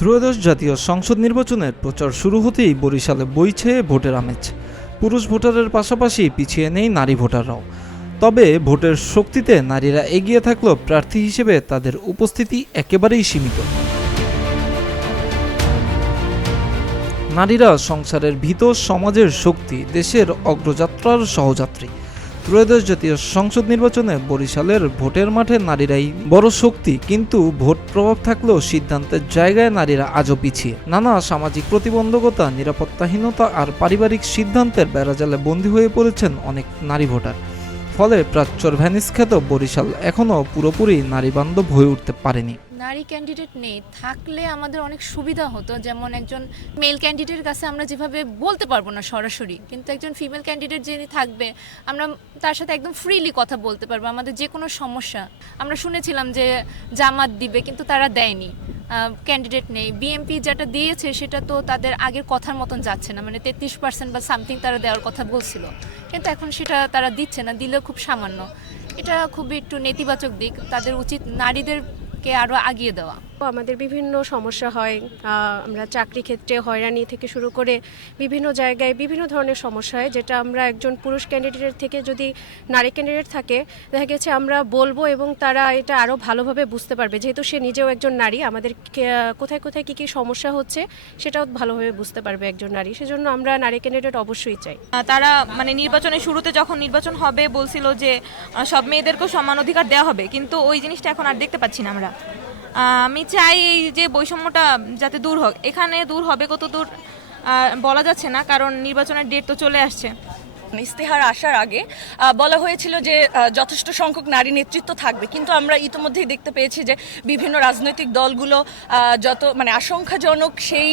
ত্রয়োদশ জাতীয় সংসদ নির্বাচনের প্রচার শুরু হতেই বরিশালে বইছে ভোটের আমেজ। পুরুষ ভোটারের পাশাপাশি পিছিয়ে নেই নারী ভোটাররাও। তবে ভোটের শক্তিতে নারীরা এগিয়ে থাকলেও প্রার্থী হিসেবে তাদের উপস্থিতি একেবারেই সীমিত। নারীরা সংসারের ভিতর, সমাজের শক্তি, দেশের অগ্রযাত্রার সহযাত্রী। ত্রয়োদশ জাতীয় সংসদ নির্বাচনে বরিশালের ভোটের মাঠে নারীরাই বড় শক্তি, কিন্তু ভোট প্রভাব থাকলেও সিদ্ধান্তের জায়গায় নারীরা আজও পিছিয়ে। নানা সামাজিক প্রতিবন্ধকতা, নিরাপত্তাহীনতা আর পারিবারিক সিদ্ধান্তের বেড়াজালে বন্দী হয়ে পড়েছেন অনেক নারী ভোটার। ফলে প্রাচ্যর ভ্যানিস খ্যাত বরিশাল এখনও পুরোপুরি নারীবান্ধব হয়ে উঠতে পারেনি। নারী ক্যান্ডিডেট নেই, থাকলে আমাদের অনেক সুবিধা হতো। যেমন একজন মেল ক্যান্ডিডেটের কাছে আমরা যেভাবে বলতে পারবো না সরাসরি, কিন্তু একজন ফিমেল ক্যান্ডিডেট যিনি থাকবে আমরা তার সাথে একদম ফ্রিলি কথা বলতে পারবো। আমাদের যে কোনো সমস্যা, আমরা শুনেছিলাম যে জামাত দিবে, কিন্তু তারা দেয়নি, ক্যান্ডিডেট নেই। বিএনপি যেটা দিয়েছে সেটা তো তাদের আগের কথার মতন যাচ্ছে না, মানে 33% বা সামথিং তারা দেওয়ার কথা বলছিল, কিন্তু এখন সেটা তারা দিচ্ছে না, দিলেও খুব সামান্য। এটা খুবই একটু নেতিবাচক দিক। তাদের উচিত নারীদেরকে আরও আগিয়ে দেওয়া। আমাদের বিভিন্ন সমস্যা হয়, আমরা চাকরি ক্ষেত্রে হয়রানি থেকে শুরু করে বিভিন্ন জায়গায় বিভিন্ন ধরনের সমস্যা হয়, যেটা আমরা একজন পুরুষ ক্যান্ডিডেটের থেকে যদি নারী ক্যান্ডিডেট থাকে, দেখা গেছে আমরা বলবো এবং তারা এটা আরও ভালোভাবে বুঝতে পারবে। যেহেতু সে নিজেও একজন নারী, আমাদের কোথায় কোথায় কী কী সমস্যা হচ্ছে সেটাও ভালোভাবে বুঝতে পারবে একজন নারী। সেজন্য আমরা নারী ক্যান্ডিডেট অবশ্যই চাই। তারা মানে নির্বাচনের শুরুতে যখন নির্বাচন হবে বলছিল যে সব মেয়েদেরকেও সমান অধিকার দেওয়া হবে, কিন্তু ওই জিনিসটা এখন আর দেখতে পাচ্ছি না আমরা। আমি চাই এই যে বৈষম্যটা যাতে দূর হোক। এখানে দূর হবে কত দূর বলা যাচ্ছে না, কারণ নির্বাচনের ডেট তো চলে আসছে। ইস্তেহার আসার আগে বলা হয়েছিল যে যথেষ্ট সংখ্যক নারী নেতৃত্ব থাকবে, কিন্তু আমরা ইতিমধ্যেই দেখতে পেয়েছি যে বিভিন্ন রাজনৈতিক দলগুলো যত মানে আশঙ্কাজনক সেই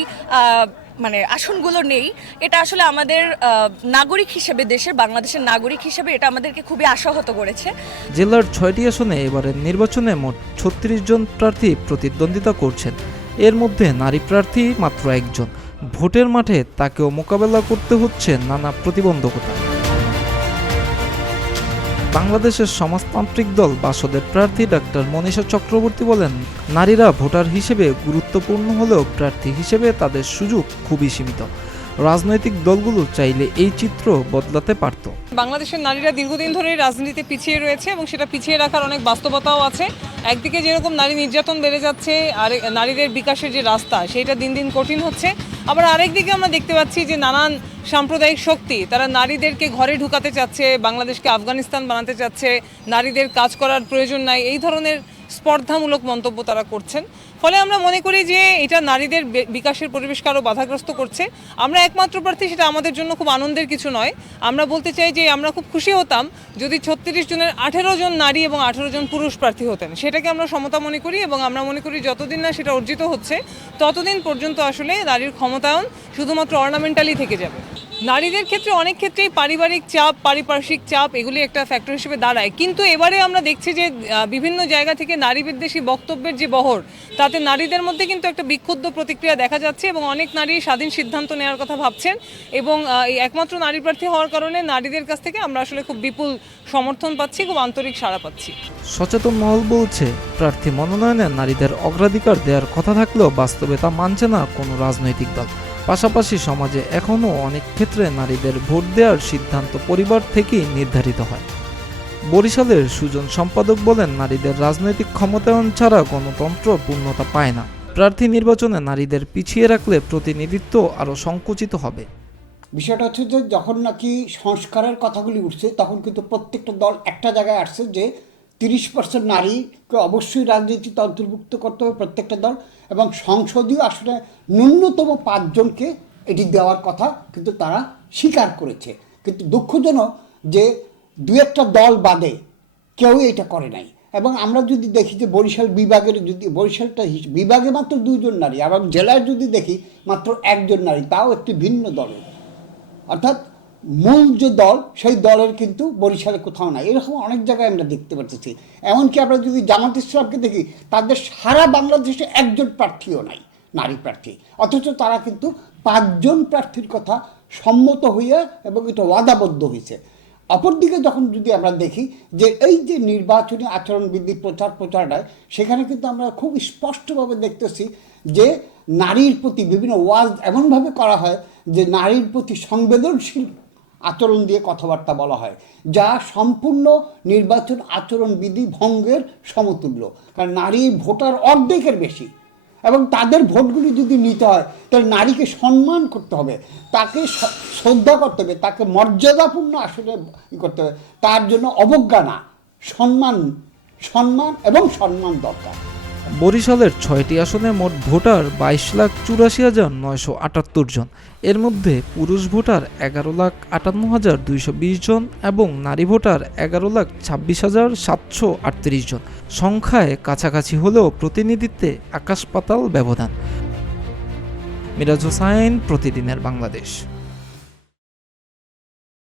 মানে আসনগুলো নেই। এটা আসলে আমাদের নাগরিক হিসেবে, দেশের বাংলাদেশের নাগরিক হিসেবে এটা আমাদেরকে খুবই আশাহত করেছে। জেলার 6টি আসনে এবারের নির্বাচনে মোট 36 জন প্রার্থী প্রতিদ্বন্দ্বিতা করছেন। এর মধ্যে নারী প্রার্থী মাত্র একজন। ভোটের মাঠে তাকেও মোকাবেলা করতে হচ্ছে নানা প্রতিবন্ধকতা। বাংলাদেশের সমাজতান্ত্রিক দল বাসদের প্রার্থী ডাক্তার মনীষা চক্রবর্তী বলেন, নারীরা ভোটার হিসেবে গুরুত্বপূর্ণ হলেও প্রার্থী হিসেবে তাদের সুযোগ খুবই সীমিত। রাজনৈতিক দলগুলো চাইলে এই চিত্র বদলাতে পারত। বাংলাদেশের নারীরা দীর্ঘদিন ধরে রাজনীতিতে পিছিয়ে রয়েছে এবং সেটা পিছিয়ে রাখার অনেক বাস্তবতাও আছে। একদিকে যেরকম নারী নির্যাতন বেড়ে যাচ্ছে, আর নারীদের বিকাশের যে রাস্তা সেটা দিন দিন কঠিন হচ্ছে। আবার আরেকদিকে আমরা দেখতে পাচ্ছি যে নানান সাম্প্রদায়িক শক্তি তারা নারীদেরকে ঘরে ঢুকাতে চাচ্ছে, বাংলাদেশকে আফগানিস্তান বানাতে চাচ্ছে, নারীদের কাজ করার প্রয়োজন নাই, এই ধরনের স্পর্ধামূলক মন্তব্য তারা করছেন। ফলে আমরা মনে করি যে এটা নারীদের বিকাশের পরিবেশকে আরও বাধাগ্রস্ত করছে। আমরা একমাত্র প্রার্থী, সেটা আমাদের জন্য খুব আনন্দের কিছু নয়। আমরা বলতে চাই যে আমরা খুব খুশি হতাম যদি 36 জনের 18 জন নারী এবং 18 জন পুরুষ প্রার্থী হতেন। সেটাকে আমরা সমতা মনে করি এবং আমরা মনে করি যতদিন না সেটা অর্জিত হচ্ছে ততদিন পর্যন্ত আসলে নারীর ক্ষমতায়ন শুধুমাত্র অর্নামেন্টালি থেকে যাবে। নারীদের ক্ষেত্রে অনেক ক্ষেত্রেই পারিবারিক চাপ, পারিপার্শ্বিক চাপ এগুলি একটা ফ্যাক্টর হিসেবে দাঁড়ায়, কিন্তু এবারে আমরা দেখছি যে বিভিন্ন জায়গা থেকে নারী বিদ্বেষী বক্তব্যের যে বহর, তাতে নারীদের মধ্যে কিন্তু একটা বিক্ষুব্ধ প্রতিক্রিয়া দেখা যাচ্ছে এবং অনেক নারী স্বাধীন সিদ্ধান্ত নেওয়ার কথা ভাবছেন। এবং একমাত্র নারী প্রার্থী হওয়ার কারণে নারীদের কাছ থেকে আমরা আসলে খুব বিপুল সমর্থন পাচ্ছি, খুব আন্তরিক সাড়া পাচ্ছি। সচেতন মহল বলছে, প্রার্থী মনোনয়নে নারীদের অগ্রাধিকার দেওয়ার কথা থাকলেও বাস্তবে তা মানছে না কোনো রাজনৈতিক দল। পাশাপাশি সমাজে এখনও অনেক ক্ষেত্রে নারীদের ভোট দেওয়ার সিদ্ধান্ত পরিবার থেকেই নির্ধারিত হয়। বরিশালের সুজন সম্পাদক বলেন, নারীদের রাজনৈতিক ক্ষমতায়ন ছাড়া গণতন্ত্র পূর্ণতা পায় না। প্রার্থী নির্বাচনে নারীদের পিছিয়ে রাখলে প্রতিনিধিত্ব আরও সংকুচিত হবে। বিষয়টা হচ্ছে যে যখন নাকি সংস্কারের কথাগুলি উঠছে, তখন কিন্তু প্রত্যেকটা দল একটা জায়গায় আসছে যে 30% নারীকে অবশ্যই রাজনীতিতে অন্তর্ভুক্ত করতে হবে প্রত্যেকটা দল, এবং সংসদীয় আসলে ন্যূনতম 5 জনকে এটি দেওয়ার কথা কিন্তু তারা স্বীকার করেছে। কিন্তু দুঃখজনক যে 2-1টা দল বাদে কেউই এটা করে নাই। এবং আমরা যদি দেখি যে বরিশাল বিভাগের, যদি বরিশালটা বিভাগে মাত্র 2 জন নারী, এবং জেলায় যদি দেখি মাত্র 1 জন নারী, তাও একটি ভিন্ন দলের, অর্থাৎ মূল যে দল সেই দলের কিন্তু বরিশালে কোথাও নাই। এরকম অনেক জায়গায় আমরা দেখতে পাচ্ছি। এমনকি আমরা যদি জামাত ইসলামকে দেখি, তাদের সারা বাংলাদেশে 1 জন প্রার্থীও নাই, নারী প্রার্থী, অথচ তারা কিন্তু 5 জন প্রার্থীর কথা সম্মত হইয়া এবং এটা ওয়াদাবদ্ধ হয়েছে। অপরদিকে যখন যদি আমরা দেখি যে এই যে নির্বাচনী আচরণবিধি প্রচারণায়, সেখানে কিন্তু আমরা খুব স্পষ্টভাবে দেখতেছি যে নারীর প্রতি বিভিন্ন ওয়াজ এমনভাবে করা হয় যে নারীর প্রতি সংবেদনশীল আচরণ দিয়ে কথাবার্তা বলা হয়, যা সম্পূর্ণ নির্বাচন আচরণবিধি ভঙ্গের সমতুল্য। কারণ নারী ভোটার অর্ধেকের বেশি, এবং তাদের ভোটগুলি যদি নিতে হয় তাহলে নারীকে সম্মান করতে হবে, তাকে শ্রদ্ধা করতে হবে, তাকে মর্যাদাপূর্ণ আসলে করতে হবে। তার জন্য অবজ্ঞা না, সম্মান এবং সম্মান দরকার। বরিশালের 6টি আসনে মোট ভোটার 22,84,978 জন। এর মধ্যে পুরুষ ভোটার 11,58,220 জন এবং নারী ভোটার 11,26,738 জন। সংখ্যায় কাছাকাছি হলেও প্রতিনিধিত্বে আকাশ পাতাল ব্যবধান। মিরাজ হোসাইন, প্রতিদিনের বাংলাদেশ।